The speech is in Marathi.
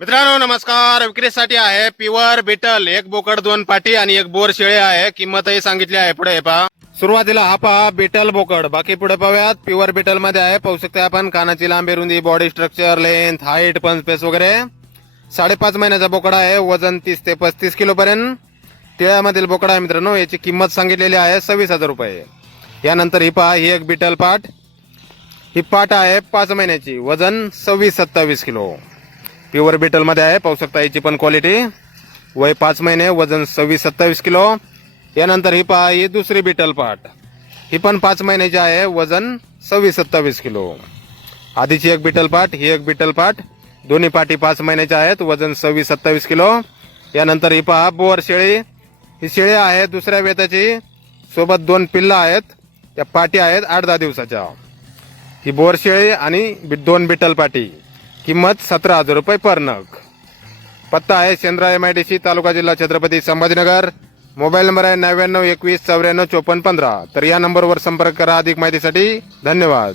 मित्रांनो नमस्कार. विक्रीसाठी आहे प्युअर बिटल. एक बोकड दोन पाटी आणि एक बोर शेळे आहे. किंमतही सांगितली आहे. पुढे पहा. सुरुवातीला हा पहा बिटल बोकड. बाकी पुढे पाहूयात. प्युअर बिटलमध्ये आहे पाहू शकता आपण कानाची लांबी रुंदी बॉडी स्ट्रक्चर लेंथ हाईट पण स्पेस वगैरे. साडेपाच महिन्याचा बोकड आहे. वजन तीस ते पस्तीस किलो पर्यंत. तिळ्यामधील बोकडा आहे मित्रांनो. याची किंमत सांगितलेली आहे सव्वीस हजार रुपये. यानंतर ही पहा ही एक बिटल पाट. ही पाट आहे पाच महिन्याची. वजन सव्वीस सत्तावीस किलो. प्युअर बिटलमध्ये आहे. पाहू शकता याची पण क्वालिटी. वय पाच महिने वजन सव्वीस सत्तावीस किलो. यानंतर ही पहा ही दुसरी बिटल पाट ही पण पाच महिन्याची आहे वजन सव्वीस सत्तावीस किलो. आधीची एक बिटल पाट ही एक बिटल पाट दोन्ही पाटी पाच महिन्याच्या आहेत वजन सव्वीस सत्तावीस किलो. यानंतर ही पहा बोअर शेळी. ही शेळी आहे दुसऱ्या वेताची. सोबत दोन पिल्लं आहेत. त्या पाटी आहेत आठ दहा दिवसाच्या. ही बोर शेळी आणि दोन बिटल पाटी किंमत सतरा हजार रुपये पर नग. पत्ता आहे Sendra M I D C taluka जिल्हा छत्रपती संभाजीनगर. मोबाईल नंबर आहे नव्याण्णव एकवीस चौऱ्याण्णव चोपन्न पंधरा. तर या नंबरवर संपर्क करा अधिक माहितीसाठी. धन्यवाद.